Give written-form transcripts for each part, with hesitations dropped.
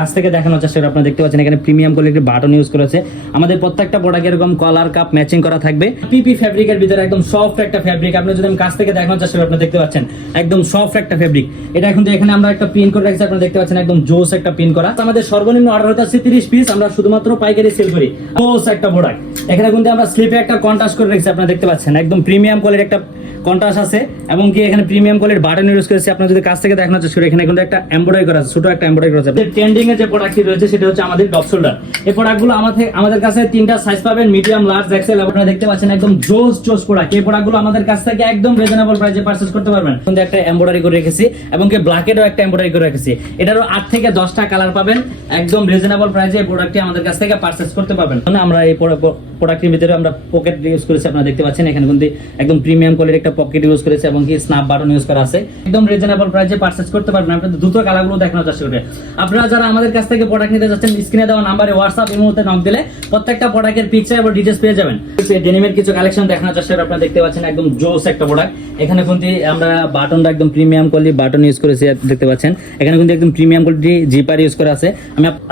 কাছ থেকে দেখানোর চেষ্টা করে আপনারা দেখতে পাচ্ছেন এখানে প্রিমিয়াম কোয়ালিটির বাটন ইউজ করেছে। আমাদের প্রত্যেকটা প্রোডাক্ট এরকম কলার কাপ ম্যাচিং করা থাকবে। পিপি ফ্যাব্রিকের ভিতরে একদম সফট একটা ফ্যাব্রিক। আপনি যদি আমি কাছ থেকে দেখানোর চেষ্টা করি আপনারা দেখতে পাচ্ছেন একদম সফট একটা ফ্যাব্রিক। এটা এখন এখানে আমরা একটা পিন করে রাখছি, আপনারা দেখতে পাচ্ছেন একদম জোস একটা পিন করা। আমাদের সর্বনিম্ন অর্ডার হতে আছে 30 পিস, আমরা শুধুমাত্র পাইকারি সেল করি। জোস একটা প্রোডাক্ট। এখানে কিন্তু আমরা স্লিপে একটা কন্ট্রাস্ট করে রাখছি, আপনারা দেখতে পাচ্ছেন একদম প্রিমিয়াম কোয়ালিটির একটা কন্ট্রাস্ট আছে এবং কি এখানে প্রিমিয়াম কোয়ালিটির বাটন ইউজ করেছি। আপনারা যদি কাছ থেকে দেখানোর চেষ্টা করি এখানে কিন্তু একটা এমব্রয়ডারি করা আছে, ছোট একটা এমব্রয়ডারি করা আছে। ট্রেন্ডিং এর যে প্রোডাক্টটি রয়েছে সেটা হচ্ছে আমাদের ডপ শোল্ডার। এই প্রোডাক্টগুলো আমাদের কাছে তিনটা সাইজ পাবেন, মিডিয়াম, লার্জ, এক্সেল। আপনারা দেখতে পাচ্ছেন একদম জোস প্রোডাক্ট। এই প্রোডাক্টগুলো আমাদের কাছ থেকে একদম রিজনেবল প্রাইসে পারচেজ করতে পারবেন। কিন্তু একটা এমব্রয়ডারি করে রেখেছি এবং কি ব্ল্যাকেরও একটা এমব্রয়ডারি করে রেখেছি। এটারও 8 থেকে 10টা কালার পাবেন একদম রিজনেবল প্রাইসে। এই প্রোডাক্টটি আমাদের কাছ থেকে পারচেজ করতে পারবেন। আমরা এই প্রোডাক্টের ভিতরে আমরা পকেট ইউজ করেছি, আপনারা দেখতে পাচ্ছেন এখানে কিন্তু একদম প্রিমিয়াম কোয়ালিটির একটা পকেট ইউজ করেছে এবং কি স্ন্যাপ বাটন ইউজ করা আছে। একদম রিজনেবল প্রাইসে পারচেজ করতে পারবেন। আপনাদের দ্রুত কালারগুলো দেখানোর চেষ্টা করবেন। আপনারা যারা আমাদের কাছ থেকে প্রোডাক্ট নিতে যাচ্ছেন স্ক্রিনে দেওয়া নাম্বারে হোয়াটসঅ্যাপ এই মুহূর্তে নক দিলে প্রত্যেকটা প্রোডাক্টের পিকচার এবং ডিটেইলস পেয়ে যাবেন। ডেনিমের কিছু কালেকশন দেখানোর চেষ্টা করে আপনারা দেখতে পাচ্ছেন একদম জোস একটা প্রোডাক্ট। এখানে কিন্তু আমরা বাটনটা একদম প্রিমিয়াম কোয়ালিটি বাটন ইউজ করেছি, দেখতে পাচ্ছেন এখানে কিন্তু একদম প্রিমিয়াম কোয়ালিটি জিপার ইউজ করা আছে।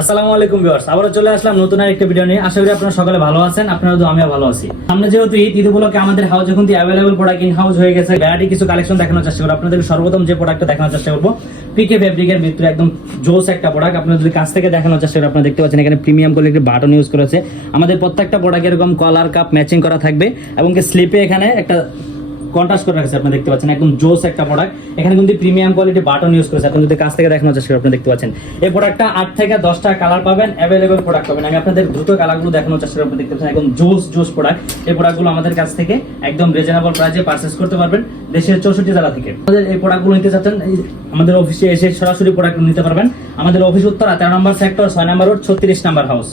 আসসালামু আলাইকুম ভিউয়ার্স, আবারো চলে আসলাম নতুন আরেকটা ভিডিও নিয়ে। আশা করি আপনারা সকলে ভালো আছেন, আপনারা তো আমিও ভালো আছি। সামনে যেহেতু ঈদ উপলক্ষে আমাদের হাউসে কিন্তু অ্যাভেলেবল প্রোডাক্ট ইন হাউস হয়ে গেছে। ভ্যারাইটি কিছু কালেকশন দেখানোর চেষ্টা করব। আপনাদের সর্বপ্রথম যে প্রোডাক্টটা দেখানোর চেষ্টা করব পিকে ফ্যাব্রিকের ভিতরে একদম জোস একটা প্রোডাক্ট। আপনারা যদি কাছ থেকে দেখানোর চেষ্টা করেন আপনারা দেখতে পাচ্ছেন এখানে প্রিমিয়াম কোয়ালিটির বাটন ইউজ করেছে। আমাদের প্রত্যেকটা প্রোডাক্ট এরকম কলার কাপ ম্যাচিং করা থাকবে এবং কি স্লিপে এখানে একটা কন্ট্রাস্ট করে রাখছে, আপনারা দেখতে পাচ্ছেন একদম জোস একটা প্রোডাক্ট। এখানে কিন্তু প্রিমিয়াম কোয়ালিটি বাটন ইউজ করেছে। আপনি যদি কাছ থেকে দেখানোর চেষ্টা করেন আপনারা দেখতে পাচ্ছেন এই প্রোডাক্টটা 8 থেকে 10টা কালার পাবেন, অ্যাভেলেবল প্রোডাক্ট পাবেন। আমি আপনাদের দ্রুত কালারগুলো দেখানোর চেষ্টা করি। আপনারা দেখতে পাচ্ছেন একদম জোস প্রোডাক্ট। এই প্রোডাক্টগুলো আমাদের কাছ থেকে একদম রিজনেবল প্রাইসে পারচেজ করতে পারবেন দেশের 64 জেলা থেকে। আমাদের এই প্রোডাক্টগুলো নিতে চাচ্ছেন আমাদের অফিসে এসে সরাসরি প্রোডাক্ট নিতে পারবেন। আমাদের অফিস উত্তরা 13 নম্বর সেক্টর 6 নম্বর রোড 36 নম্বর হাউস।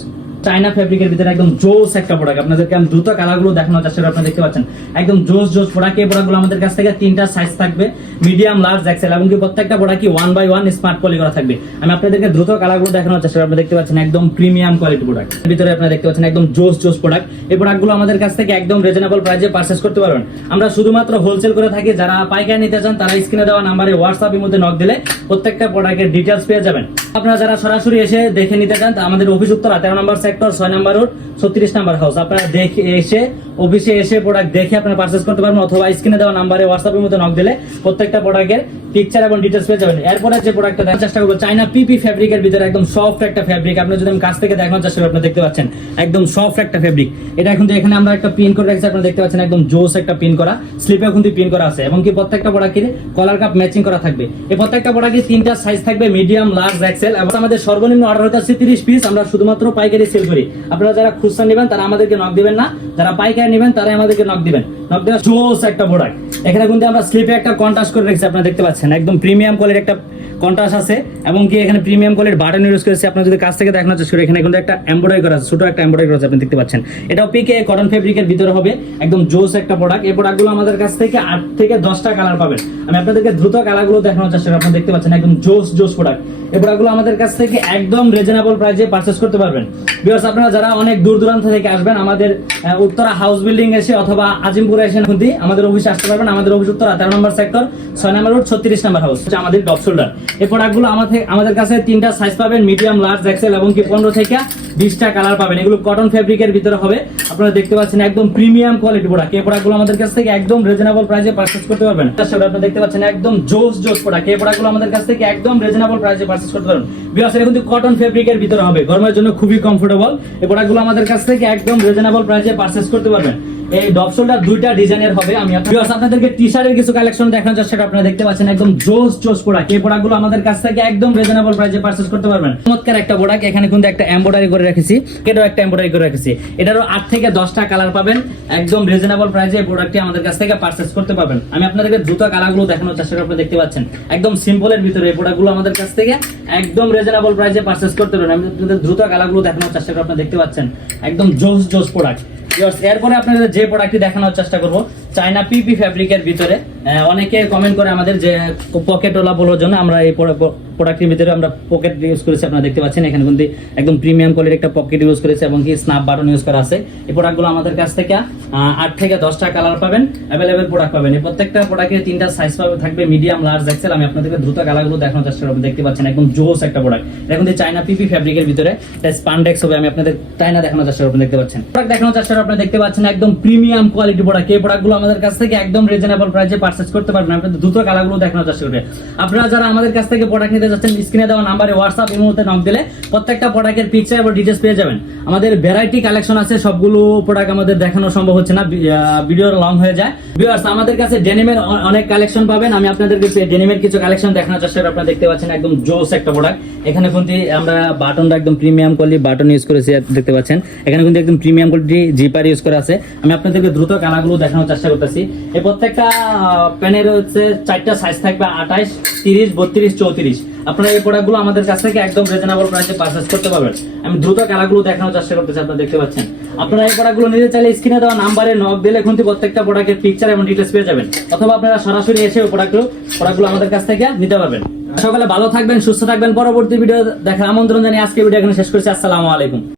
চায়না ফ্যাব্রিকের ভিতরে একদম জোস একটা প্রোডাক্ট। আপনাদেরকে আমি দ্রুত কালারগুলো দেখানোর চেষ্টা করি। আপনারা দেখতে পাচ্ছেন একদম জোস প্রোডাক্ট। এই প্রোডাক্টগুলো আমাদের কাছ থেকে 3টা সাইজ থাকবে, মিডিয়াম, লার্জ, এক্সেল এবং কি প্রত্যেকটা প্রোডাক্ট 1 বাই 1 স্মার্ট পলি করা থাকবে। আমি আপনাদেরকে দ্রুত কালারগুলো দেখানোর চেষ্টা করি। আপনারা দেখতে পাচ্ছেন একদম প্রিমিয়াম কোয়ালিটি প্রোডাক্ট। এর ভিতরে আপনারা দেখতে পাচ্ছেন একদম জোস প্রোডাক্ট। এই প্রোডাক্টগুলো আমাদের কাছ থেকে একদম রিজনেবল প্রাইসে পারচেজ করতে পারবেন। আমরা শুধুমাত্র হোলসেল করে থাকি। যারা পাইকারি নিতে চান তারা স্ক্রিনে দেওয়া নাম্বারে হোয়াটসঅ্যাপ এর মধ্যে নক দিলে প্রত্যেকটা প্রোডাক্টের ডিটেইলস পেয়ে যাবেন। আপনারা যারা সরাসরি এসে দেখে নিতে চান আমাদের অফিস উত্তরা 13 নম্বর সেক্টর 6 নম্বর রোড 36 নম্বর হাউস। আপনারা দেখে এসে অফিসে এসে প্রোডাক্ট দেখে আপনারা পারচেজ করতে পারবেন অথবা স্ক্রিনে দেওয়া নাম্বারে হোয়াটসঅ্যাপের মধ্যে নক দিলে প্রত্যেকটা প্রোডাক্টের পিকচার এবং ডিটেইলস পেয়ে যাবেন। এরপরে যে প্রোডাক্টটা দেখার চেষ্টা করব চায়না পিপি ফ্যাব্রিকের ভিতরে একদম সফট একটা ফ্যাব্রিক। আপনি যদি আমি কাছ থেকে দেখানোর চেষ্টা করি আপনারা দেখতে পাচ্ছেন একদম সফট একটা ফ্যাব্রিক। এটা কিন্তু এখানে আমরা একটা পিন করে রাখছি, আপনারা দেখতে পাচ্ছেন একদম জোস একটা পিন করা। স্লিপেও কিন্তু পিন করা আছে এবং কি প্রত্যেকটা প্রোডাক্টের কলার কাপ ম্যাচিং করা থাকবে। এই প্রত্যেকটা প্রোডাক্টের 3টা সাইজ থাকবে, মিডিয়াম, লার্জ, এক্সেল। এবং আমাদের সর্বনিম্ন অর্ডার হতে আছে 30 পিস, আমরা শুধুমাত্র পাইকারি সেল করি। আপনারা যারা খুচরা নেবেন তারা আমাদেরকে নক দিবেন না, যারা পাইকারি নেবেন তারা আমাদেরকে নক দিবেন। নক দেওয়া জোস একটা প্রোডাক্ট। এখানে কিন্তু আমরা স্লিপে একটা কন্ট্রাস্ট করে রেখেছি, আপনারা দেখতে পাচ্ছেন একদম প্রিমিয়াম কোয়ালিটির একটা কন্ট্রাস্ট আছে এবং কি এখানে প্রিমিয়াম কোয়ালিটির বাটন ইউজ করেছি। আপনারা যদি কাছ থেকে দেখানোর চেষ্টা করেন এখানে কিন্তু একটা এমব্রয়ডারি করা আছে, ছোট একটা এমব্রয়ডারি করা আছে, আপনি দেখতে পাচ্ছেন। এটাও পিকে কটন ফেব্রিকের ভিতরে হবে, একদম জোস একটা প্রোডাক্ট। এই প্রোডাক্টগুলো আমাদের কাছ থেকে 8 থেকে 10টা কালার পাবেন। আমি আপনাদেরকে দ্রুত কালারগুলো দেখানোর চেষ্টা করি। আপনারা দেখতে পাচ্ছেন একদম জোস প্রোডাক্ট। এই প্রোডাক্টগুলো আমাদের কাছ থেকে একদম রিজনেবল প্রাইসে পারচেজ করতে পারবেন। ভিউয়ার্স, আপনারা যারা অনেক দূর দূরান্ত থেকে আসবেন আমাদের উত্তরা হাউস বিল্ডিং এসে অথবা আজিমপুরে এসে কিন্তু আমাদের অফিসে আসতে পারবেন। আমাদের অফিস উত্তরা 13 নম্বর সেক্টর 6 নম্বর রোড 36 নম্বর হাউস। আমাদের ডপ শোল্ডার। এই প্রোডাক্টগুলো আমাদের কাছে 3টা সাইজ পাবেন, মিডিয়াম, লার্জ, এক্সেল এবং কি 15 থেকে 20টা কালার পাবেন। এগুলো কটন ফেব্রিকের ভিতরে হবে। আপনারা দেখতে পাচ্ছেন একদম প্রিমিয়াম কোয়ালিটি প্রোডাক্ট। এই প্রোডাক্টগুলো আমাদের কাছ থেকে একদম রিজনেবল প্রাইসে পারচেজ করতে পারবেন। আপনারা দেখতে পাচ্ছেন একদম জোস প্রোডাক্ট। এই প্রোডাক্টগুলো আমাদের কাছ থেকে একদম রিজনেবল প্রাইসে পারচেজ করতে পারবেন। ভিউয়ার্স, এটা কিন্তু কটন ফেব্রিকের ভিতরে হবে, গরমের জন্য খুবই কমফোর্টেবল। এই প্রোডাক্টগুলো আমাদের কাছ থেকে একদম রিজনেবল প্রাইসে পারচেজ করতে পারবেন। এই ডপ শোল্ডার 2টা ডিজাইনের হবে। আমি আপনাদেরকে টি-শার্টের কিছু কালেকশন দেখানোর চেষ্টা করি। আপনারা দেখতে পাচ্ছেন একদম জোস প্রোডাক্ট। এই প্রোডাক্টগুলো আমাদের কাছ থেকে একদম রিজনেবল প্রাইসে পারচেজ করতে পারবেন। চমৎকার একটা প্রোডাক্ট। এখানে কিন্তু একটা এমব্রয়ডারি করে রেখেছি, এটাও একটা এমব্রয়ডারি করে রেখেছি। এটারও 8 থেকে 10টা কালার পাবেন একদম রিজনেবল প্রাইসে। এই প্রোডাক্টটি আমাদের কাছ থেকে পারচেজ করতে পারবেন। আমি আপনাদেরকে দ্রুত কালারগুলো দেখানোর চেষ্টা করি। আপনারা দেখতে পাচ্ছেন একদম সিম্পলের ভিতরে এই প্রোডাক্টগুলো আমাদের কাছ থেকে একদম রিজনেবল প্রাইসে পারচেজ করতে পারবেন। আমি আপনাদের দ্রুত কালারগুলো দেখানোর চেষ্টা করি। আপনারা দেখতে পাচ্ছেন একদম জোস প্রোডাক্ট। এরপরে আপনাদের যে প্রোডাক্টটি দেখানোর চেষ্টা করবো চায়না পিপি ফ্যাব্রিকের ভিতরে অনেকে কমেন্ট করে আমাদের যে পকেট ওলা বলার জন্য আমরা এই প্রোডাক্টের ভিতরে আমরা পকেট ইউজ করেছি। আপনারা দেখতে পাচ্ছেন এখানে কিন্তু একদম প্রিমিয়াম কোয়ালিটির একটা পকেট ইউজ করেছে এবং কি স্ন্যাপ বাটন ইউজ করা আছে। এই প্রোডাক্টগুলো আমাদের কাছ থেকে 8 থেকে 10টা কালার পাবেন, অ্যাভেলেবেল প্রোডাক্ট পাবেন। এই প্রত্যেকটা প্রোডাক্টের 3টা সাইজ থাকবে, মিডিয়াম, লার্জ, এক্সেল। আমি আপনাদেরকে দ্রুত কালারগুলো দেখানোর চেষ্টা করব। দেখতে পাচ্ছেন একদম জোস একটা প্রোডাক্ট। এটা কিন্তু চায়না পিপি ফ্যাব্রিকের ভিতরে, এটা স্পান্ডেক্স হবে। আমি আপনাদের চায়না দেখানোর চেষ্টা করব। দেখতে পাচ্ছেন প্রোডাক্ট দেখানোর চেষ্টা করব। আপনারা দেখতে পাচ্ছেন একদম প্রিমিয়াম কোয়ালিটি প্রোডাক্ট। এই প্রোডাক্টগুলো আমাদের কাছ থেকে একদম রিজনেবল প্রাইসে পারচেজ করতে পারবেন। আপনাদের দ্রুত কালারগুলো দেখানোর চেষ্টা করবেন। আপনারা যারা আমাদের কাছ থেকে প্রোডাক্ট নিতে যাচ্ছেন, স্ক্রিনে দেওয়া নাম্বারে হোয়াটসঅ্যাপ এই মুহূর্তে নক দিলে প্রত্যেকটা প্রোডাক্টের পিকচার এবং ডিটেইলস পেয়ে যাবেন। আমাদের ভ্যারাইটি কালেকশন আছে, সবগুলো প্রোডাক্ট আমাদের দেখানো সম্ভব হচ্ছে না, ভিডিও লং হয়ে যায়। ভিউয়ার্স, আমাদের কাছে ডেনিমের অনেক কালেকশন পাবেন। আমি আপনাদেরকে ডেনিমের কিছু কালেকশন দেখানোর চেষ্টা করি। আপনারা দেখতে পাচ্ছেন একদম জোস একটা প্রোডাক্ট। এখানে কিন্তু আমরা বাটনটা একদম প্রিমিয়াম কোয়ালিটি বাটন ইউজ করেছি, দেখতে পাচ্ছেন। এখানে কিন্তু একদম প্রিমিয়াম কোয়ালিটি জিপার ইউজ করা আছে। আমি আপনাদেরকে দ্রুত কালারগুলো দেখানোর চেষ্টা করতেছি। এই প্রত্যেকটা প্যানের হচ্ছে 4টা সাইজ থাকবে, 28, 30, 32, 34। আপনারা এই প্রোডাক্টগুলো আমাদের কাছ থেকে একদম রিজনেবল প্রাইসে পারচেজ করতে পারবেন। আমি দ্রুত কালারগুলো দেখানোর চেষ্টা করতেছি। আপনারা দেখতে পাচ্ছেন। আপনারা এই প্রোডাক্টগুলো নিতে চাইলে স্ক্রিনে দেওয়া নাম্বারে নক দিলে কিন্তু প্রত্যেকটা প্রোডাক্টের পিকচার এবং ডিটেইলস পেয়ে যাবেন, অথবা আপনারা সরাসরি এসে প্রোডাক্টগুলো আমাদের কাছ থেকে নিতে পারবেন। সকালে ভালো থাকবেন, সুস্থ থাকবেন। পরবর্তী ভিডিও দেখার আমন্ত্রণ জানিয়ে আজকে ভিডিও এখানে শেষ করছি। আসসালামু আলাইকুম।